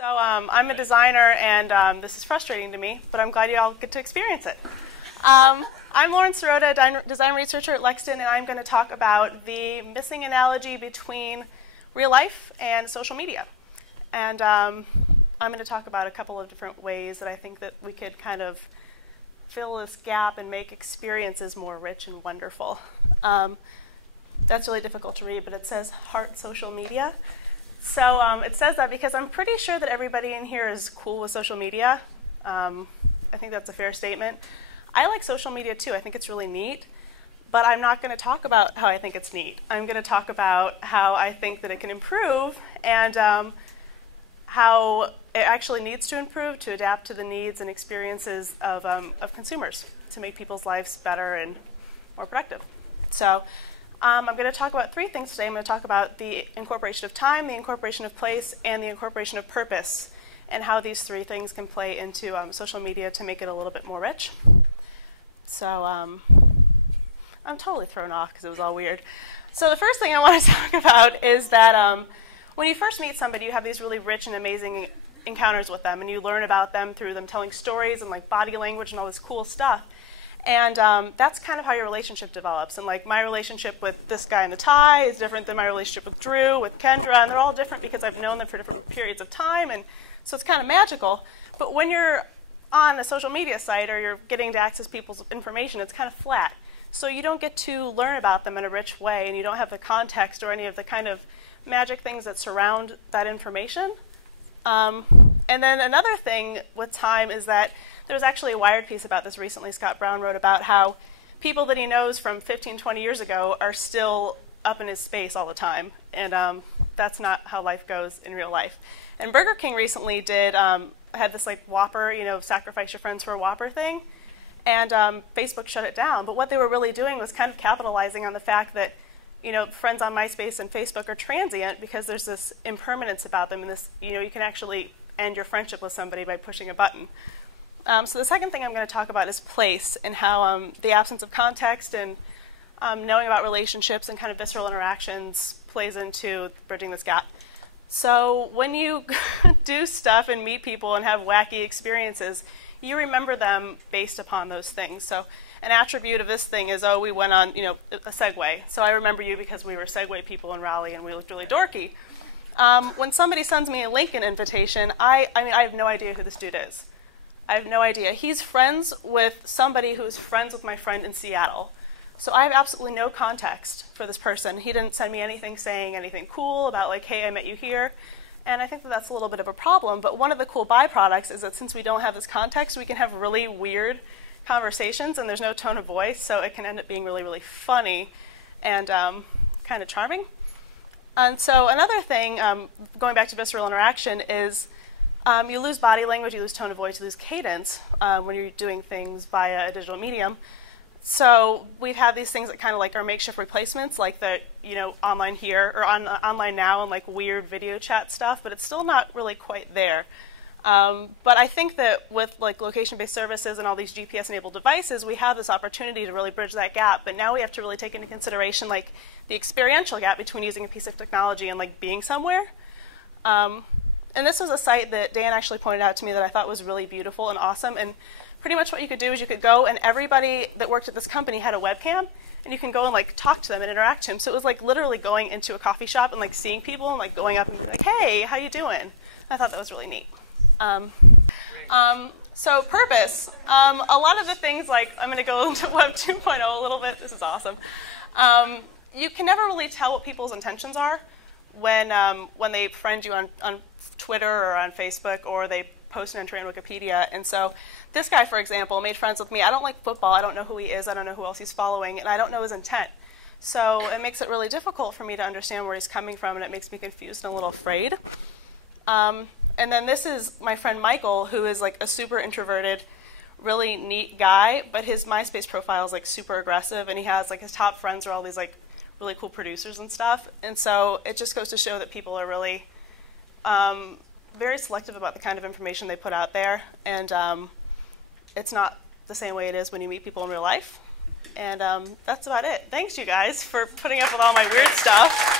So I'm a designer, and this is frustrating to me, but I'm glad you all get to experience it. I'm Lauren Serota, design researcher at Lexington, and I'm going to talk about the missing analogy between real life and social media. And I'm going to talk about a couple of different ways that I think that we could kind of fill this gap and make experiences more rich and wonderful. That's really difficult to read, but it says heart social media. So it says that because I'm pretty sure that everybody in here is cool with social media. I think that's a fair statement. I like social media too. I think it's really neat. But I'm not going to talk about how I think it's neat. I'm going to talk about how I think that it can improve and how it actually needs to improve to adapt to the needs and experiences of consumers to make people's lives better and more productive. So I'm going to talk about three things today. I'm going to talk about the incorporation of time, the incorporation of place, and the incorporation of purpose, and how these three things can play into social media to make it a little bit more rich. So I'm totally thrown off because it was all weird. So the first thing I want to talk about is that when you first meet somebody, you have these really rich and amazing encounters with them, and you learn about them through them telling stories and like body language and all this cool stuff. And that's kind of how your relationship develops. And like my relationship with this guy in the tie is different than my relationship with Drew, with Kendra, and they're all different because I've known them for different periods of time, and so it's kind of magical. But when you're on a social media site or you're getting to access people's information, it's kind of flat. So you don't get to learn about them in a rich way, and you don't have the context or any of the kind of magic things that surround that information. And then another thing with time is that there was actually a Wired piece about this recently. Scott Brown wrote about how people that he knows from 15, 20 years ago are still up in his space all the time. And that's not how life goes in real life. And Burger King recently had this like Whopper, sacrifice your friends for a Whopper thing. And Facebook shut it down. But what they were really doing was kind of capitalizing on the fact that friends on MySpace and Facebook are transient because there's this impermanence about them, and this, you can actually end your friendship with somebody by pushing a button. So the second thing I'm going to talk about is place, and how the absence of context and knowing about relationships and kind of visceral interactions plays into bridging this gap. So when you do stuff and meet people and have wacky experiences, you remember them based upon those things. So an attribute of this thing is, we went on, a Segway. So I remember you because we were Segway people in Raleigh and we looked really dorky. When somebody sends me a Lincoln invitation, I have no idea who this dude is. I have no idea. He's friends with somebody who's friends with my friend in Seattle. So I have absolutely no context for this person. He didn't send me anything saying anything cool about like, hey, I met you here. And I think that that's a little bit of a problem. But one of the cool byproducts is that since we don't have this context, we can have really weird conversations, and there's no tone of voice, so it can end up being really, really funny and kind of charming. And so another thing, going back to visceral interaction, is you lose body language, you lose tone of voice, you lose cadence when you're doing things via a digital medium. So we've had these things that kind of like are makeshift replacements, like the online here or online now and like weird video chat stuff, but it's still not really quite there. But I think that with like location-based services and all these GPS-enabled devices, we have this opportunity to really bridge that gap. But now we have to really take into consideration like the experiential gap between using a piece of technology and like being somewhere. And this was a site that Dan actually pointed out to me that I thought was really beautiful and awesome. And pretty much what you could do is you could go, and everybody that worked at this company had a webcam, and you can go and like talk to them and interact to them. So it was like literally going into a coffee shop and like seeing people and like going up and being like, hey, how you doing? I thought that was really neat. So purpose. A lot of the things, like I'm going to go into Web 2.0 a little bit. This is awesome. You can never really tell what people's intentions are when they friend you on Twitter or on Facebook, or they post an entry on Wikipedia. And so this guy, for example, made friends with me. I don't like football. I don't know who he is. I don't know who else he's following, and I don't know his intent. So it makes it really difficult for me to understand where he's coming from, and it makes me confused and a little afraid. And then this is my friend Michael, who is like a super introverted, really neat guy, but his MySpace profile is like super aggressive, and he has like his top friends are all these like really cool producers and stuff. And so it just goes to show that people are really very selective about the kind of information they put out there, and it's not the same way it is when you meet people in real life. And that's about it. Thanks, you guys, for putting up with all my weird stuff.